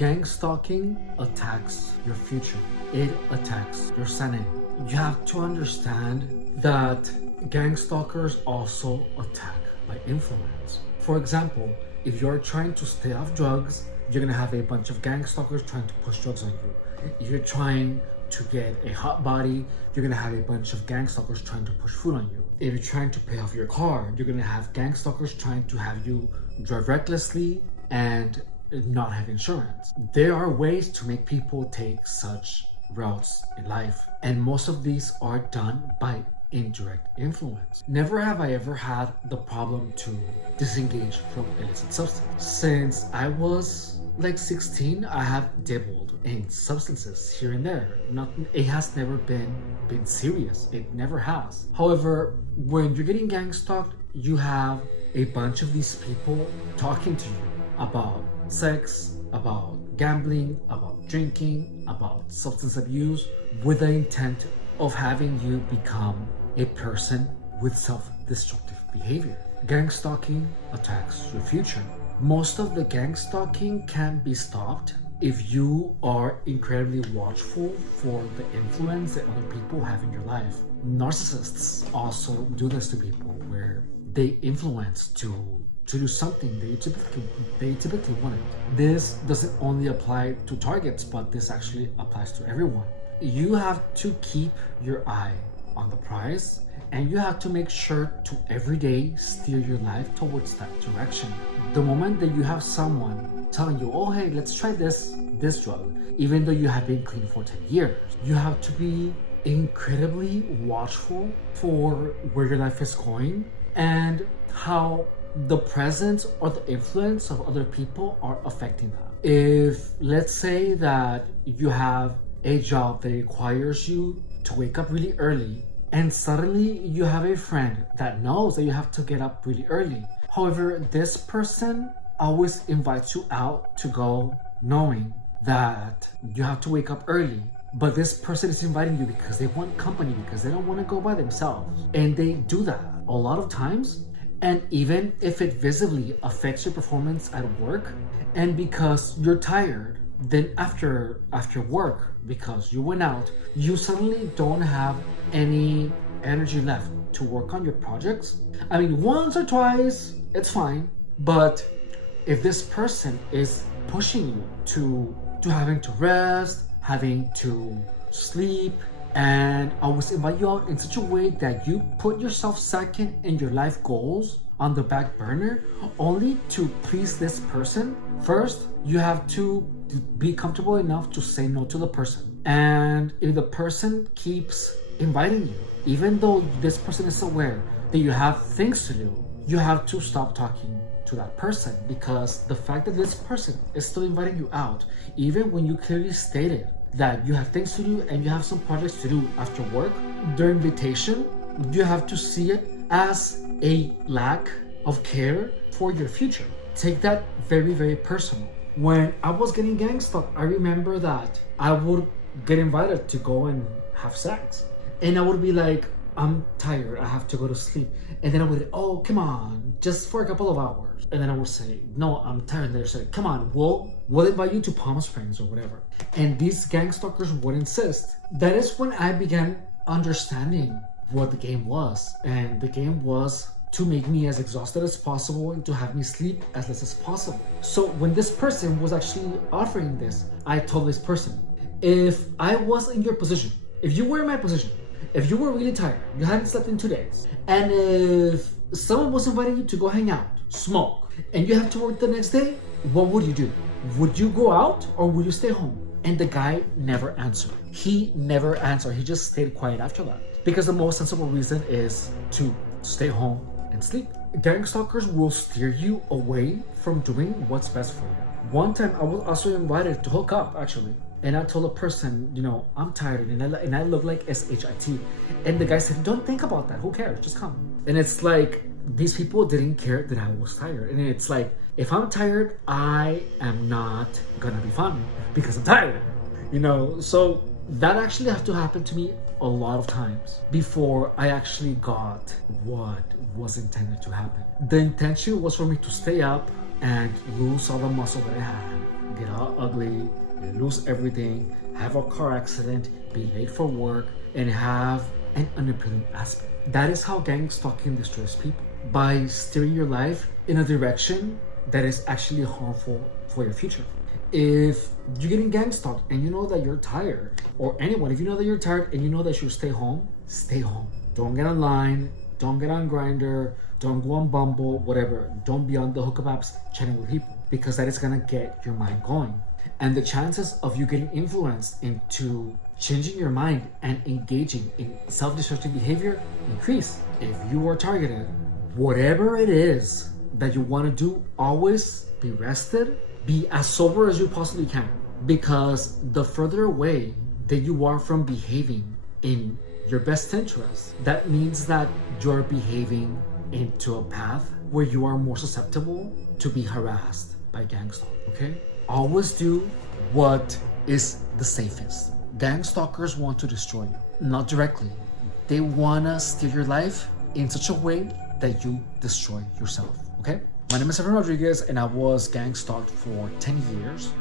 Gangstalking attacks your future. It attacks your sanity. You have to understand that gangstalkers also attack by influence. For example, if you're trying to stay off drugs, you're gonna have a bunch of gangstalkers trying to push drugs on you. If you're trying to get a hot body, you're gonna have a bunch of gangstalkers trying to push food on you. If you're trying to pay off your car, you're gonna have gangstalkers trying to have you drive recklessly and not have insurance. There are ways to make people take such routes in life, and most of these are done by indirect influence. Never have I ever had the problem to disengage from illicit substance. Since I was like 16, I have dabbled in substances here and there. It has never been serious. It never has. However, when you're getting gang stalked, you have a bunch of these people talking to you about sex, about gambling, about drinking, about substance abuse, with the intent of having you become a person with self-destructive behavior. Gang stalking attacks your future. Most of the gang stalking can be stopped if you are incredibly watchful for the influence that other people have in your life. Narcissists also do this to people, where they influence to do something they typically wanted. This doesn't only apply to targets, but this actually applies to everyone. You have to keep your eye on the prize, and you have to make sure to every day steer your life towards that direction. The moment that you have someone telling you, oh hey, let's try this drug, even though you have been clean for 10 years, you have to be incredibly watchful for where your life is going and how the presence or the influence of other people are affecting that. If, let's say that you have a job that requires you to wake up really early, and suddenly you have a friend that knows that you have to get up really early. However, this person always invites you out to go knowing that you have to wake up early. But this person is inviting you because they want company, because they don't want to go by themselves. And they do that a lot of times. And even if it visibly affects your performance at work, and because you're tired, then after work, because you went out, you suddenly don't have any energy left to work on your projects. I mean, once or twice, it's fine. But if this person is pushing you to having to rest, having to sleep, and always invite you out in such a way that you put yourself second in your life goals on the back burner only to please this person, first, you have to be comfortable enough to say no to the person. And if the person keeps inviting you, even though this person is aware that you have things to do, you have to stop talking to that person, because the fact that this person is still inviting you out, even when you clearly stated that you have things to do and you have some projects to do after work, their invitation, you have to see it as a lack of care for your future. Take that very, very personal. When I was getting gang stalked, I remember that I would get invited to go and have sex, and I would be like, I'm tired, I have to go to sleep. And then I would, oh, come on, just for a couple of hours. And then I would say, no, I'm tired. And they'd say, come on, we'll invite you to Palm Springs or whatever. And these gang stalkers would insist. That is when I began understanding what the game was. And the game was to make me as exhausted as possible and to have me sleep as less as possible. So when this person was actually offering this, I told this person, if I was in your position, if you were in my position, if you were really tired, you hadn't slept in 2 days, and if someone was inviting you to go hang out, smoke, and you have to work the next day, what would you do? Would you go out or would you stay home? And the guy never answered. He never answered. He just stayed quiet after that. Because the most sensible reason is to stay home and sleep. Gang stalkers will steer you away from doing what's best for you. One time I was also invited to hook up, actually. And I told a person, I'm tired and I look like SHIT. And the guy said, don't think about that. Who cares? Just come. And it's like, these people didn't care that I was tired. And it's like, if I'm tired, I am not gonna be fun because I'm tired. So that actually had to happen to me a lot of times before I actually got what was intended to happen. The intention was for me to stay up and lose all the muscle that I had, get all ugly, lose everything, have a car accident, be late for work, and have an unappealing aspect. That is how gang stalking destroys people, by steering your life in a direction that is actually harmful for your future. If you're getting gang stalked and you know that you're tired, or anyone, if you know that you're tired and you know that you should stay home, stay home. Don't get online, don't get on Grindr, don't go on Bumble, whatever. Don't be on the hookup apps chatting with people, because that is gonna get your mind going. And the chances of you getting influenced into changing your mind and engaging in self-destructive behavior increase. If you are targeted, whatever it is that you want to do, always be rested, be as sober as you possibly can, because the further away that you are from behaving in your best interest, that means that you're behaving into a path where you are more susceptible to be harassed by gang stalkers. Okay? Always do what is the safest. Gang stalkers want to destroy you, not directly. They want to steer your life in such a way that you destroy yourself. Okay? My name is Evan Rodriguez, and I was gang stalked for 7 years.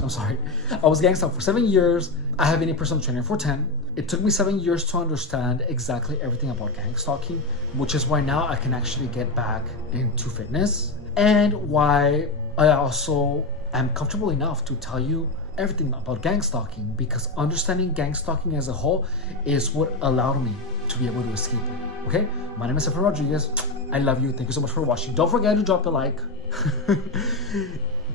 I'm sorry. I was gang stalked for 7 years. I have been a personal trainer for 10. It took me 7 years to understand exactly everything about gang stalking, which is why now I can actually get back into fitness, and why I also am comfortable enough to tell you everything about gang stalking, because understanding gang stalking as a whole is what allowed me to be able to escape it. Okay? My name is Evan Rodriguez. I love you. Thank you so much for watching. Don't forget to drop a like.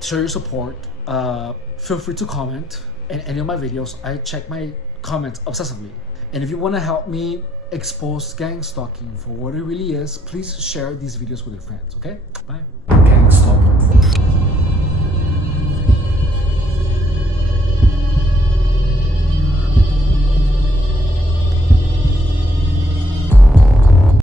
Show your support. Feel free to comment in any of my videos. I check my comments obsessively. And if you want to help me expose gang stalking for what it really is, please share these videos with your friends. Okay? Bye. Gang stalking.